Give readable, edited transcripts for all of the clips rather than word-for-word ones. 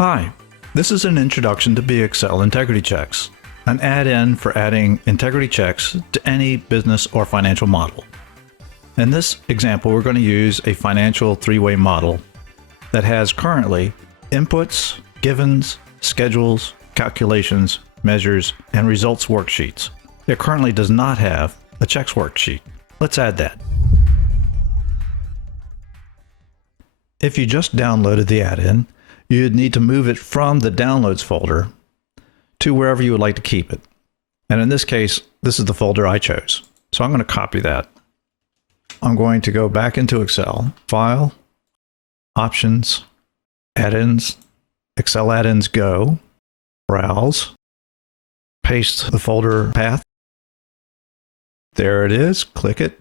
Hi, this is an introduction to BXL Integrity Checks, an add-in for adding integrity checks to any business or financial model. In this example, we're going to use a financial three-way model that has currently inputs, givens, schedules, calculations, measures, and results worksheets. It currently does not have a checks worksheet. Let's add that. If you just downloaded the add-in, you'd need to move it from the downloads folder to wherever you would like to keep it. And in this case, this is the folder I chose. So I'm going to copy that. I'm going to go back into Excel, File, Options, Add-ins, Excel Add-ins Go, Browse, paste the folder path. There it is. Click it.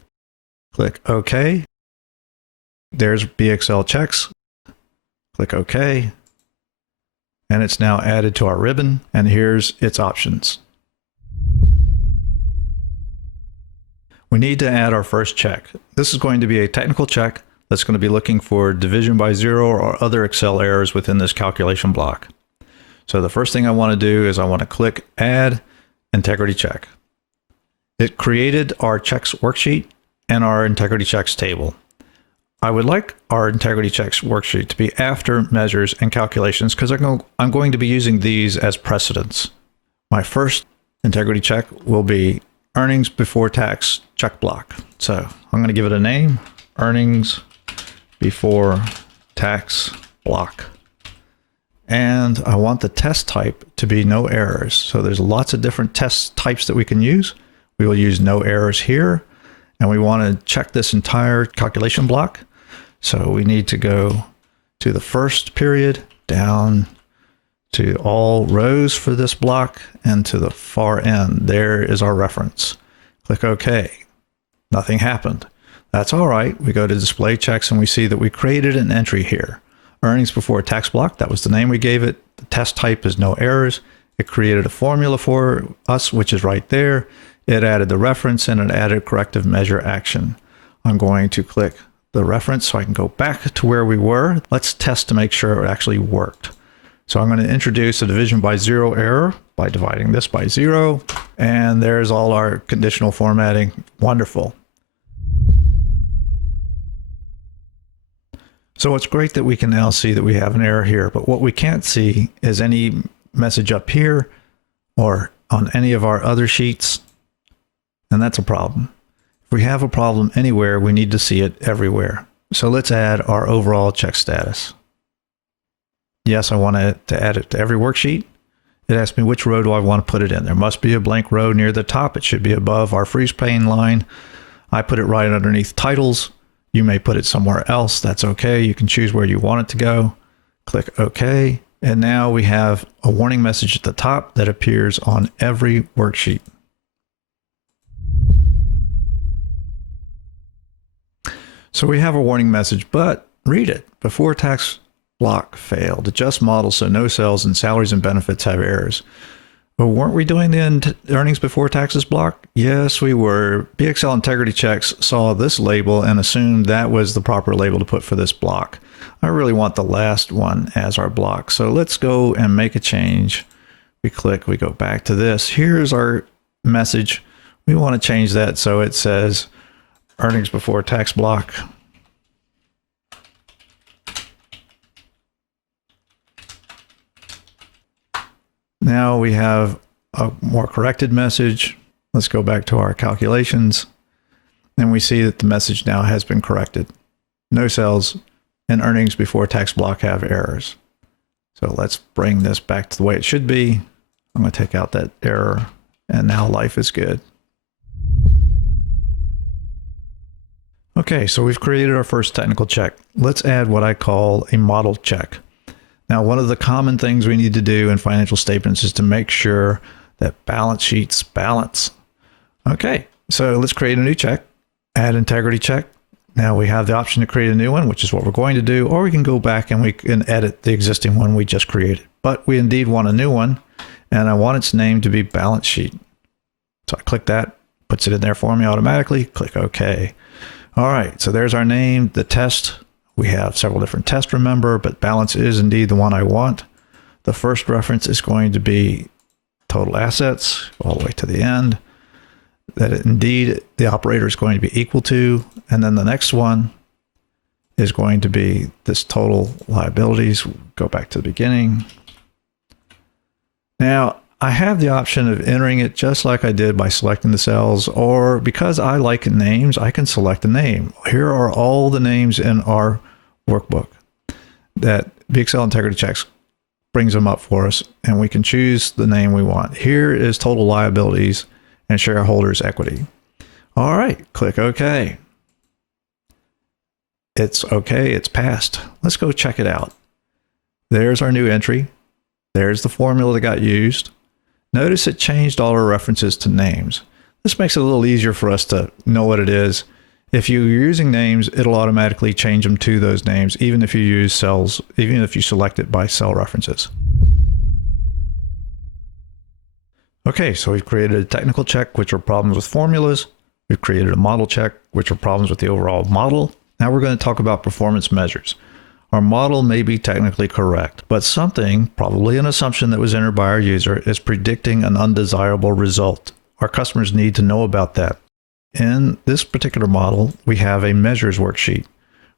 Click OK. There's BXL Checks. Click OK. And it's now added to our ribbon, and here's its options. We need to add our first check. This is going to be a technical check that's going to be looking for division by zero or other Excel errors within this calculation block. So the first thing I want to do is I want to click Add Integrity Check. It created our checks worksheet and our integrity checks table. I would like our integrity checks worksheet to be after measures and calculations because I'm going to be using these as precedents. My first integrity check will be earnings before tax check block. So I'm going to give it a name, earnings before tax block. And I want the test type to be no errors. So there's lots of different test types that we can use. We will use no errors here. And we want to check this entire calculation block. So we need to go to the first period, down to all rows for this block, and to the far end. There is our reference. Click OK. Nothing happened. That's all right. We go to display checks and we see that we created an entry here. Earnings before tax block, that was the name we gave it. The test type is no errors. It created a formula for us, which is right there. It added the reference and it added corrective measure action. I'm going to click the reference so I can go back to where we were. Let's test to make sure it actually worked. So I'm going to introduce a division by zero error by dividing this by zero. And there's all our conditional formatting. Wonderful. So it's great that we can now see that we have an error here, but what we can't see is any message up here or on any of our other sheets. And that's a problem. If we have a problem anywhere, we need to see it everywhere. So let's add our overall check status. Yes, I want to add it to every worksheet. It asks me which row do I want to put it in. There must be a blank row near the top. It should be above our freeze pane line. I put it right underneath titles. You may put it somewhere else. That's okay. You can choose where you want it to go. Click OK. And now we have a warning message at the top that appears on every worksheet. So we have a warning message, but read it. Before tax block failed. Adjust model so no cells in salaries and benefits have errors. Well, weren't we doing the earnings before taxes block? Yes, we were. BXL Integrity Checks saw this label and assumed that was the proper label to put for this block. I really want the last one as our block. So let's go and make a change. We click, we go back to this. Here's our message. We want to change that so it says earnings before tax block. Now we have a more corrected message. Let's go back to our calculations. And we see that the message now has been corrected. No cells in earnings before tax block have errors. So let's bring this back to the way it should be. I'm going to take out that error. And now life is good. Okay, so we've created our first technical check. Let's add what I call a model check. Now, one of the common things we need to do in financial statements is to make sure that balance sheets balance. Okay, so let's create a new check, add integrity check. Now we have the option to create a new one, which is what we're going to do, or we can go back and we can edit the existing one we just created. But we indeed want a new one, and I want its name to be balance sheet. So I click that, puts it in there for me automatically, click OK. All right, so there's our name, the test. We have several different tests, remember, but balance is indeed the one I want. The first reference is going to be total assets all the way to the end, that indeed the operator is going to be equal to, and then the next one is going to be this total liabilities. Go back to the beginning. Now, I have the option of entering it just like I did by selecting the cells, or because I like names, I can select a name. Here are all the names in our workbook that BXL Integrity Checks brings them up for us, and we can choose the name we want. Here is total liabilities and shareholders equity. All right, click OK. It's okay, it's passed. Let's go check it out. There's our new entry. There's the formula that got used. Notice it changed all our references to names. This makes it a little easier for us to know what it is. If you're using names, it'll automatically change them to those names, even if you use cells, even if you select it by cell references. Okay, so we've created a technical check, which are problems with formulas. We've created a model check, which are problems with the overall model. Now we're going to talk about performance measures. Our model may be technically correct, but something, probably an assumption that was entered by our user, is predicting an undesirable result. Our customers need to know about that. In this particular model, we have a measures worksheet,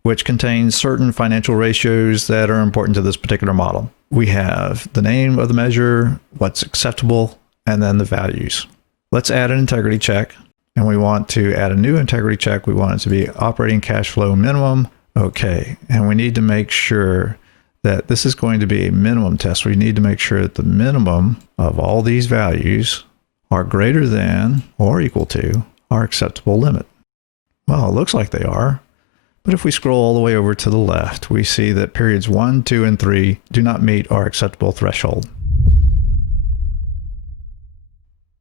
which contains certain financial ratios that are important to this particular model. We have the name of the measure, what's acceptable, and then the values. Let's add an integrity check. And we want to add a new integrity check. We want it to be operating cash flow minimum. Okay. And we need to make sure that this is going to be a minimum test. We need to make sure that the minimum of all these values are greater than or equal to our acceptable limit. Well, it looks like they are. But if we scroll all the way over to the left, we see that periods 1, 2, and 3 do not meet our acceptable threshold.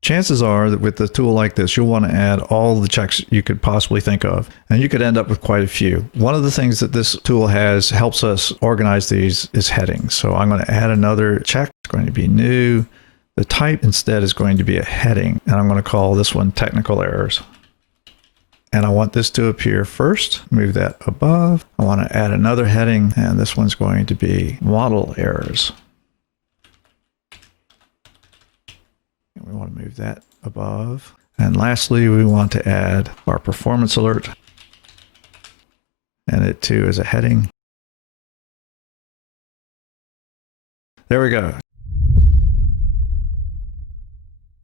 Chances are that with a tool like this, you'll want to add all the checks you could possibly think of, and you could end up with quite a few. One of the things that this tool helps us organize these is headings. So I'm going to add another check. It's going to be new. The type instead is going to be a heading, and I'm going to call this one technical errors. And I want this to appear first. Move that above. I want to add another heading, and this one's going to be model errors. We want to move that above. And lastly, we want to add our performance alert. And it too is a heading. There we go.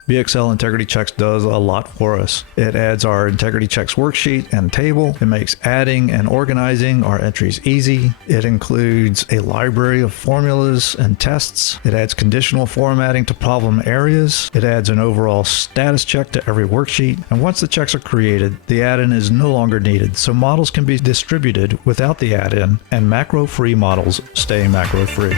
BXL Integrity Checks does a lot for us. It adds our Integrity Checks worksheet and table. It makes adding and organizing our entries easy. It includes a library of formulas and tests. It adds conditional formatting to problem areas. It adds an overall status check to every worksheet. And once the checks are created, the add-in is no longer needed, so models can be distributed without the add-in, and macro-free models stay macro-free.